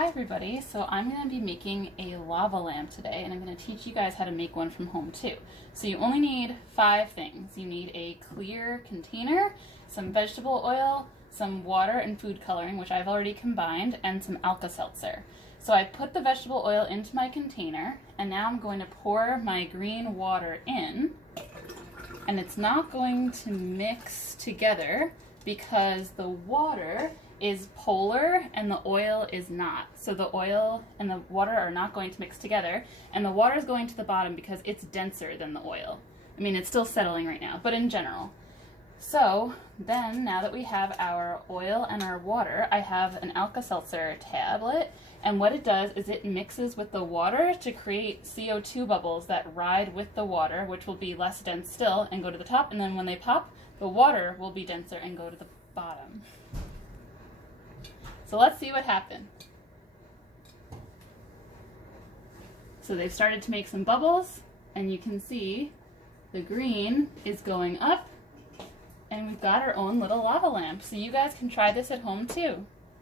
Hi everybody, so I'm going to be making a lava lamp today, and I'm going to teach you guys how to make one from home too. So you only need 5 things. You need a clear container, some vegetable oil, some water and food coloring, which I've already combined, and some alka-seltzer. So I put the vegetable oil into my container, and now I'm going to pour my green water in, and it's not going to mix together because the water is polar and the oil is not. So the oil and the water are not going to mix together, and the water is going to the bottom because it's denser than the oil. I mean, it's still settling right now, but in general. So then, now that we have our oil and our water, I have an alka-seltzer tablet, and what it does is it mixes with the water to create CO2 bubbles that ride with the water, which will be less dense still and go to the top, and then when they pop, the water will be denser and go to the bottom. So let's see what happened. So they've started to make some bubbles, and you can see the green is going up, and we've got our own little lava lamp. So you guys can try this at home too.